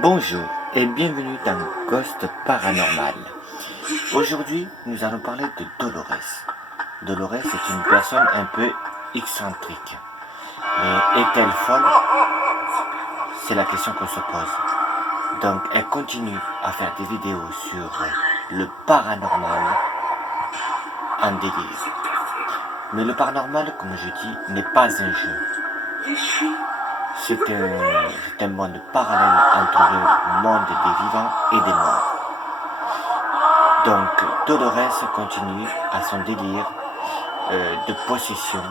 Bonjour et bienvenue dans Ghost Paranormal. Aujourd'hui, nous allons parler de Dolores. Dolores est une personne un peu excentrique. Mais est-elle folle? C'est la question qu'on se pose. Donc, elle continue à faire des vidéos sur le paranormal en délire. Mais le paranormal, comme je dis, n'est pas un jeu. C'est un monde parallèle entre le monde des vivants et des morts. Donc Dolores continue à son délire de possession,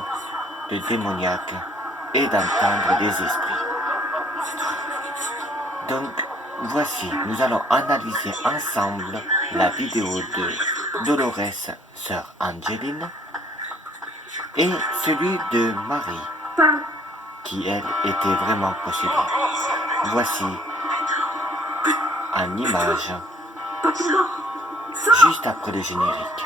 de démoniaque et d'entendre des esprits. Donc voici, nous allons analyser ensemble la vidéo de Dolores, sœur Angeline, et celui de Marie, qui elle était vraiment possédée. Voici en image, juste après le générique.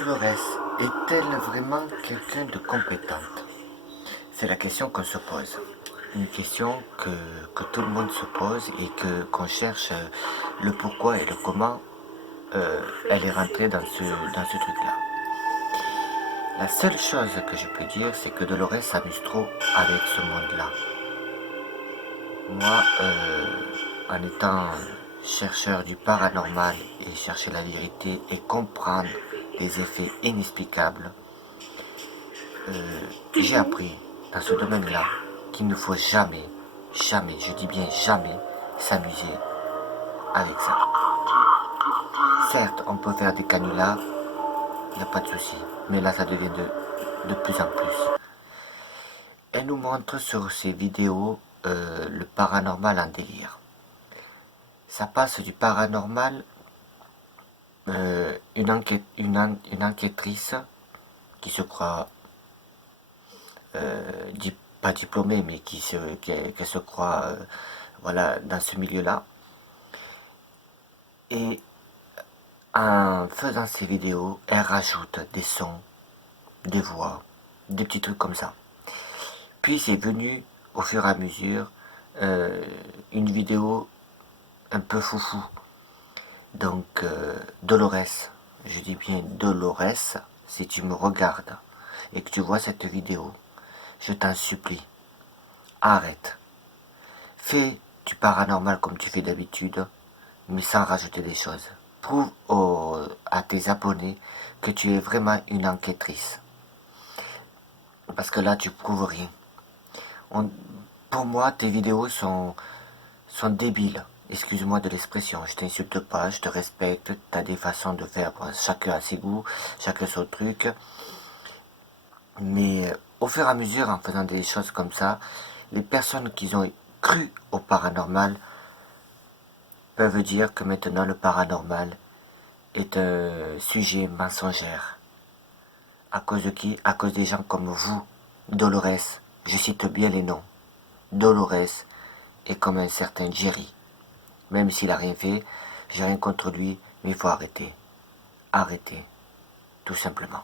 Dolores est-elle vraiment quelqu'un de compétente? C'est la question qu'on se pose. Une question que tout le monde se pose et qu'on cherche le pourquoi et le comment elle est rentrée dans ce truc-là. La seule chose que je peux dire, c'est que Dolores s'amuse trop avec ce monde-là. Moi, en étant chercheur du paranormal et chercher la vérité et comprendre les effets inexplicables, j'ai appris dans ce domaine-là qu'il ne faut jamais, jamais, je dis bien jamais, s'amuser avec ça. Certes, on peut faire des canulars, il n'y a pas de souci, mais là ça devient de plus en plus. Elle nous montre sur ces vidéos le paranormal en délire. Ça passe du paranormal, une enquêtrice qui se croit pas diplômée, mais qui se croit voilà, dans ce milieu-là. Et en faisant ces vidéos, elle rajoute des sons, des voix, des petits trucs comme ça. Puis c'est venu au fur et à mesure une vidéo un peu foufou. Donc Dolores, je dis bien Dolores, si tu me regardes et que tu vois cette vidéo, je t'en supplie, arrête. Fais du paranormal comme tu fais d'habitude, mais sans rajouter des choses. Prouve à tes abonnés que tu es vraiment une enquêtrice. Parce que là, tu prouves rien. Pour moi, tes vidéos sont débiles. Excuse-moi de l'expression, je t'insulte pas, je te respecte, tu as des façons de faire, chacun a ses goûts, chacun son truc. Mais au fur et à mesure, en faisant des choses comme ça, les personnes qui ont cru au paranormal peuvent dire que maintenant le paranormal est un sujet mensongère. À cause de qui? À cause des gens comme vous, Dolores, je cite bien les noms. Dolores est comme un certain Jerry. Même s'il n'a rien fait, j'ai rien contre lui, mais il faut arrêter. Arrêter, tout simplement.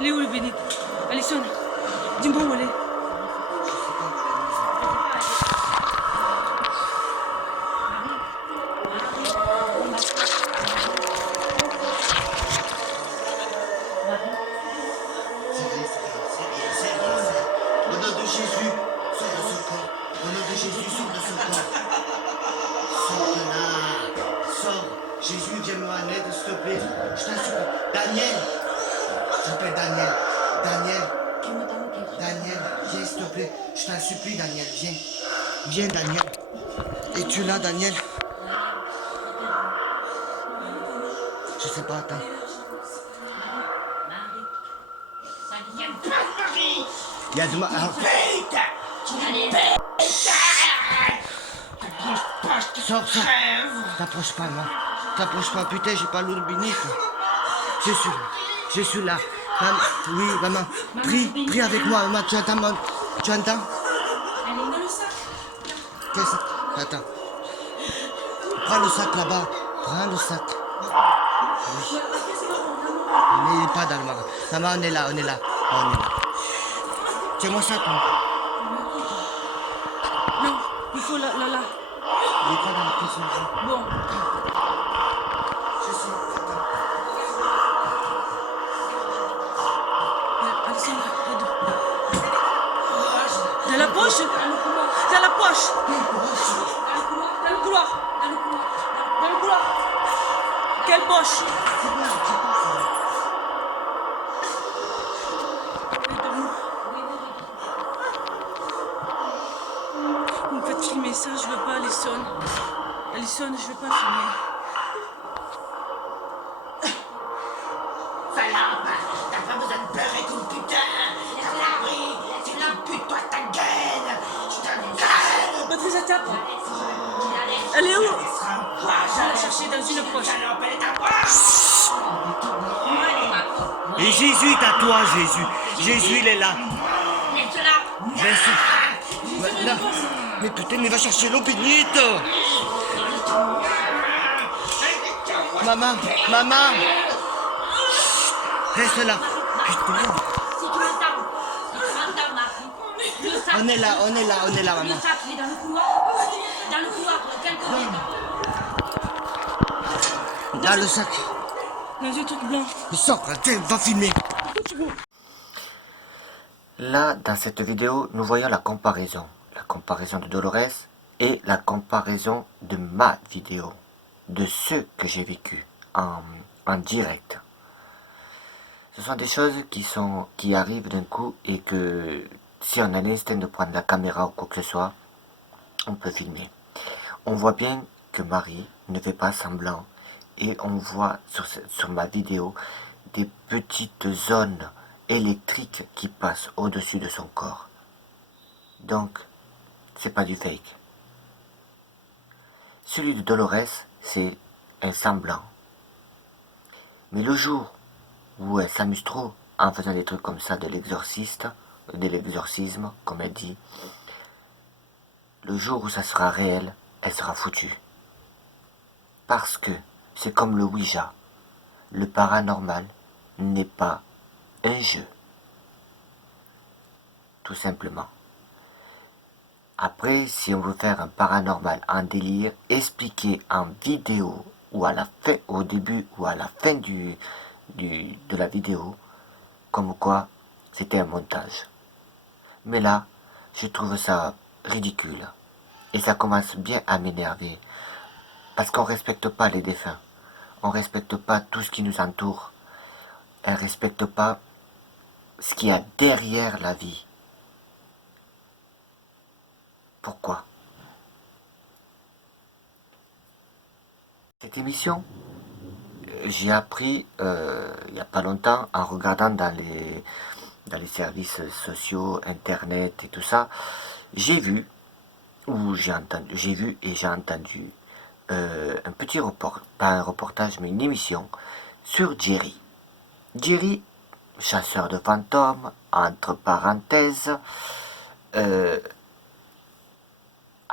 Elle est où le bénite? Alison, dis-moi où elle est. Au nom de Jésus, sors de ce corps. Au nom de Jésus, sors de ce corps. Sors de là. Sors. Jésus, viens-moi en aide, s'il te plaît. Je t'en supplie. Daniel. Je t'appelle Daniel. Daniel. Daniel, viens, s'il te plaît. Je t'en supplie, Daniel. Viens. Viens, Daniel. Es-tu là, Daniel? Je sais pas, attends. Il y a de ma... Sors, sors. T'approches pas, moi. T'approches pas, putain, j'ai pas l'eau de bénite. Je suis là. Maman, oui, maman. Prie avec moi, maman. Tu entends, maman? Tu entends? Elle est dans le sac. Qu'est-ce que... Attends. Prends le sac là-bas. Prends le sac. Oui. Il n'est pas dans le magasin. Maman, on est là, on est là. On est là. Tiens-moi ça, toi. Non, il faut là. Il n'est pas dans la pièce, maman. Bon. Je suis... Alison, aide. Dans la poche? Dans la poche. Dans le couloir. Dans le couloir. Quelle poche? Vous me faites filmer ça, je veux pas, Alison. Alison, je veux pas filmer. Salope, t'as pas besoin de pleurer comme putain. Tu l'imputes, toi, ta gueule. Je te gueule. Patricia, tape. Elle est où? Je vais la chercher dans une poche. Et Jésus est à toi, Jésus. Jésus, il est là. Mais putain, mais va chercher l'eau bénite. Maman. Reste là. Putain. On est là, maman. Le sac, il est dans le couloir. Dans le couloir, quel côté? Dans le sac. Dans un truc blanc. Sors, tiens, va filmer. Là, dans cette vidéo, nous voyons la comparaison de Dolores et la comparaison de ma vidéo, de ce que j'ai vécu en direct. Ce sont des choses qui arrivent d'un coup et que si on a l'instinct de prendre la caméra ou quoi que ce soit, on peut filmer. On voit bien que Marie ne fait pas semblant et on voit sur ma vidéo des petites zones électriques qui passent au-dessus de son corps. Donc, c'est pas du fake. Celui de Dolores, c'est un semblant. Mais le jour où elle s'amuse trop en faisant des trucs comme ça de l'exorcisme, comme elle dit, le jour où ça sera réel, elle sera foutue. Parce que c'est comme le Ouija. Le paranormal n'est pas un jeu. Tout simplement. Après, si on veut faire un paranormal en délire, expliqué en vidéo, ou à la fin, au début ou à la fin de la vidéo, comme quoi c'était un montage. Mais là, je trouve ça ridicule. Et ça commence bien à m'énerver. Parce qu'on ne respecte pas les défunts. On ne respecte pas tout ce qui nous entoure. On ne respecte pas ce qu'il y a derrière la vie. Pourquoi? Cette émission, j'ai appris il n'y a pas longtemps en regardant dans les services sociaux, internet et tout ça. J'ai vu et j'ai entendu un petit reportage, pas un reportage, mais une émission sur Jerry. Jerry, chasseur de fantômes, entre parenthèses, a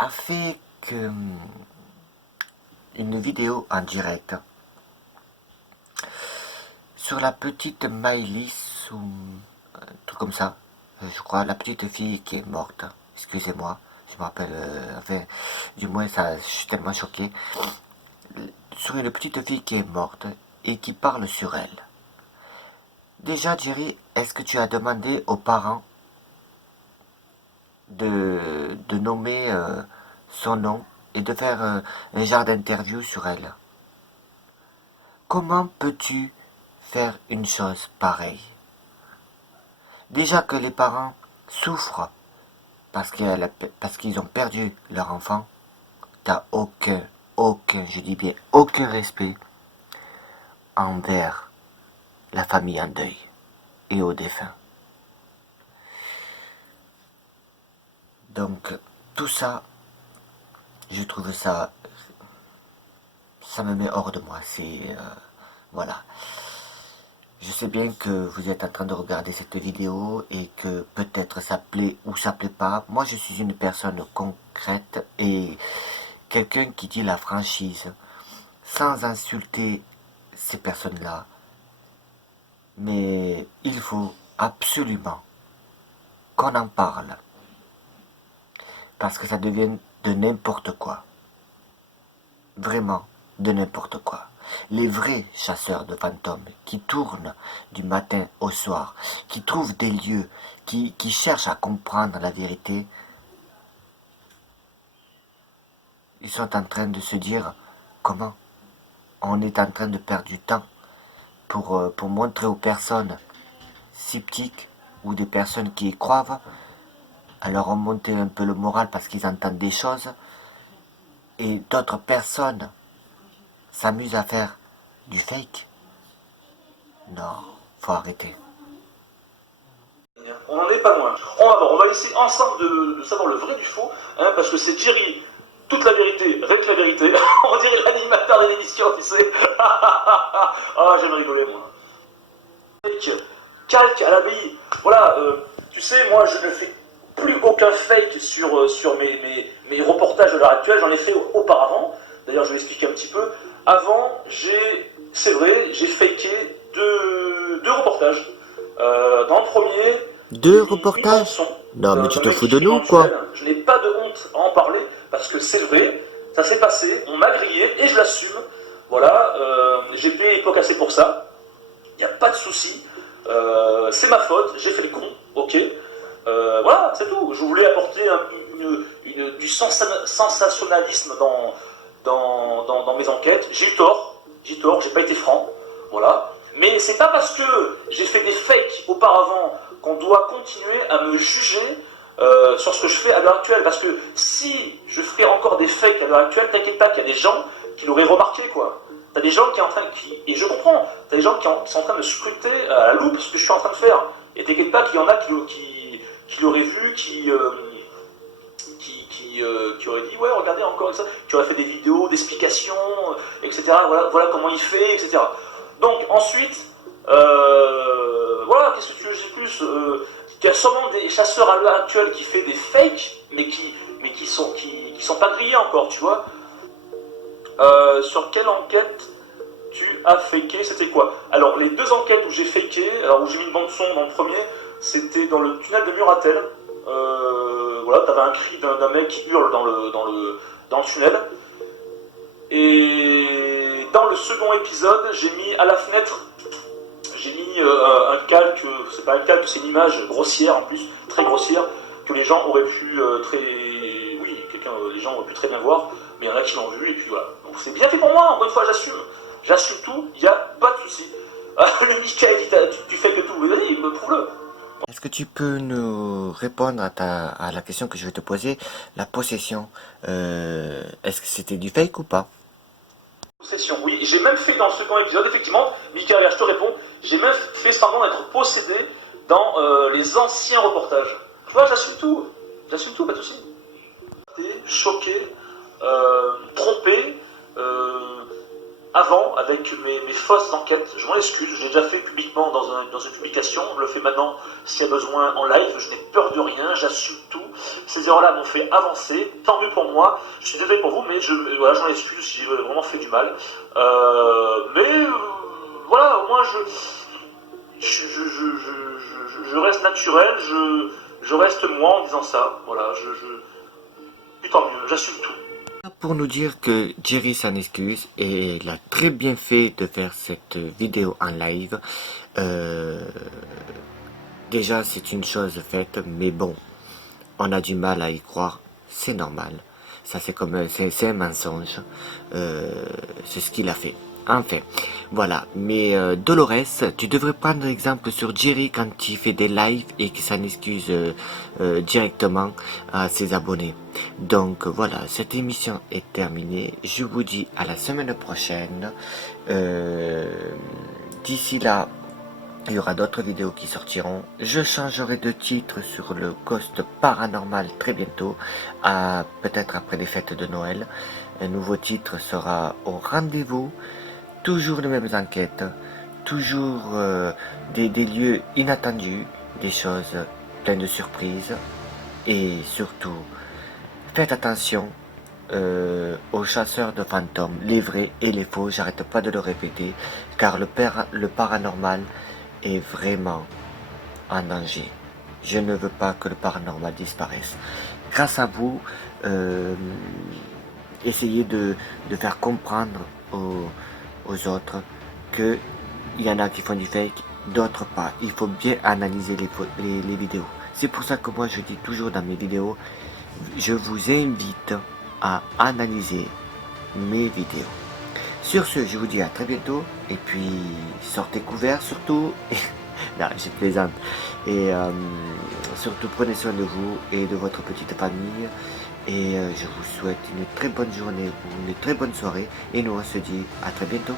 fait une vidéo en direct sur la petite Maëlys ou un truc comme ça, je crois, la petite fille qui est morte. Excusez-moi, je me rappelle, enfin, du moins ça, je suis tellement choqué. Sur une petite fille qui est morte et qui parle sur elle. Déjà, Jerry, est-ce que tu as demandé aux parents de nommer son nom et de faire un genre d'interview sur elle? Comment peux-tu faire une chose pareille? Déjà que les parents souffrent parce qu'ils ont perdu leur enfant, t'as aucun, je dis bien aucun respect envers la famille en deuil et aux défunts. Donc tout ça, je trouve ça me met hors de moi. C'est voilà. Je sais bien que vous êtes en train de regarder cette vidéo et que peut-être ça plaît ou ça plaît pas. Moi, je suis une personne concrète et quelqu'un qui dit la franchise sans insulter ces personnes-là. Mais il faut absolument qu'on en parle. Parce que ça devient de n'importe quoi. Vraiment de n'importe quoi. Les vrais chasseurs de fantômes qui tournent du matin au soir, qui trouvent des lieux, qui cherchent à comprendre la vérité, ils sont en train de se dire comment on est en train de perdre du temps pour montrer aux personnes sceptiques ou des personnes qui y croient, à leur remonter un peu le moral parce qu'ils entendent des choses, et d'autres personnes s'amusent à faire du fake. Non, faut arrêter. On n'en est pas loin. On va essayer ensemble de savoir le vrai du faux, hein, parce que c'est Jerry, toute la vérité, rien que la vérité. On dirait l'animateur de l'émission, tu sais. Ah, j'aime rigoler, moi. Fake, calque à l'abbaye. Voilà, tu sais, moi, je ne fais plus aucun fake sur mes reportages de l'heure actuelle. J'en ai fait auparavant. D'ailleurs, je vais expliquer un petit peu. Avant, c'est vrai, j'ai faké deux reportages. Dans le premier, Deux reportages? Non, mais tu te fous de nous, quoi. Je n'ai pas de honte à en parler, parce que c'est vrai, ça s'est passé, on m'a grillé, et je l'assume. Voilà, j'ai payé l'époque assez pour ça. Il n'y a pas de souci. C'est ma faute, j'ai fait le con, ok. Voilà, c'est tout. Je voulais apporter du sensationnalisme dans mes enquêtes. J'ai eu tort, j'ai pas été franc, voilà. Mais c'est pas parce que j'ai fait des fakes auparavant qu'on doit continuer à me juger sur ce que je fais à l'heure actuelle. Parce que si je ferais encore des fakes à l'heure actuelle, t'inquiète pas qu'il y a des gens qui l'auraient remarqué, quoi. T'as des gens et je comprends, t'as des gens qui sont en train de scruter à la loupe ce que je suis en train de faire. Et t'inquiète pas qu'il y en a qui l'auraient vu, qui aurait dit ouais regardez encore ça, qui aurait fait des vidéos d'explications, etc. Voilà comment il fait, etc. Donc ensuite, voilà, qu'est-ce que tu veux, j'ai plus il y a sûrement des chasseurs à l'heure actuelle qui fait des fakes, mais qui sont pas grillés encore, tu vois. Sur quelle enquête tu as faké, c'était quoi? Alors les deux enquêtes où j'ai faké, alors où j'ai mis une bande son dans le premier, c'était dans le tunnel de Muratel. Voilà, t'avais un cri d'un mec qui hurle dans le tunnel. Et dans le second épisode, j'ai mis à la fenêtre, j'ai mis un calque, c'est pas un calque, c'est une image grossière en plus, très grossière, que les gens auraient pu les gens auraient pu très bien voir, mais il y en a qui l'ont vu, et puis voilà. Donc c'est bien fait pour moi, encore une fois, j'assume tout, il n'y a pas de souci. Le Michael dit tu fais que tout, mais vas-y, prouve-le. Est-ce que tu peux nous répondre à la question que je vais te poser? La possession, est-ce que c'était du fake ou pas? Possession, oui. J'ai même fait dans le second épisode, effectivement, Mika, regarde, je te réponds, j'ai même fait semblant d'être possédé dans les anciens reportages. Tu vois, j'assume tout, pas de soucis. Choqué, trompé, avant avec mes fausses enquêtes. Je m'en excuse, je l'ai déjà fait publiquement dans une publication, je le fais maintenant s'il y a besoin en live, je n'ai peur de rien, j'assume tout. Ces erreurs-là m'ont fait avancer, tant mieux pour moi, je suis désolé pour vous, mais voilà, je m'en excuse si j'ai vraiment fait du mal. Voilà, au moins je reste naturel, je reste moi en disant ça, voilà, puis tant mieux, j'assume tout. Pour nous dire que Jerry s'en excuse et il a très bien fait de faire cette vidéo en live. Déjà c'est une chose faite, mais bon, on a du mal à y croire, c'est normal. Ça c'est comme c'est un mensonge, c'est ce qu'il a fait. Enfin, voilà. Mais Dolores, tu devrais prendre exemple sur Jerry quand il fait des lives et qu'il s'en excuse directement à ses abonnés. Donc voilà, cette émission est terminée. Je vous dis à la semaine prochaine. D'ici là, il y aura d'autres vidéos qui sortiront. Je changerai de titre sur le Ghost Paranormal très bientôt, peut-être après les fêtes de Noël. Un nouveau titre sera au rendez-vous. Toujours les mêmes enquêtes, toujours des lieux inattendus, des choses pleines de surprises. Et surtout, faites attention aux chasseurs de fantômes, les vrais et les faux, j'arrête pas de le répéter, car le paranormal est vraiment en danger. Je ne veux pas que le paranormal disparaisse. Grâce à vous, essayez de faire comprendre aux autres que il y en a qui font du fake, d'autres pas. Il faut bien analyser les vidéos. C'est pour ça que moi je dis toujours dans mes vidéos, je vous invite à analyser mes vidéos. Sur ce, je vous dis à très bientôt, et puis sortez couverts surtout. Non, je plaisante. Et surtout prenez soin de vous et de votre petite famille. Et je vous souhaite une très bonne journée ou une très bonne soirée. Et nous on se dit à très bientôt.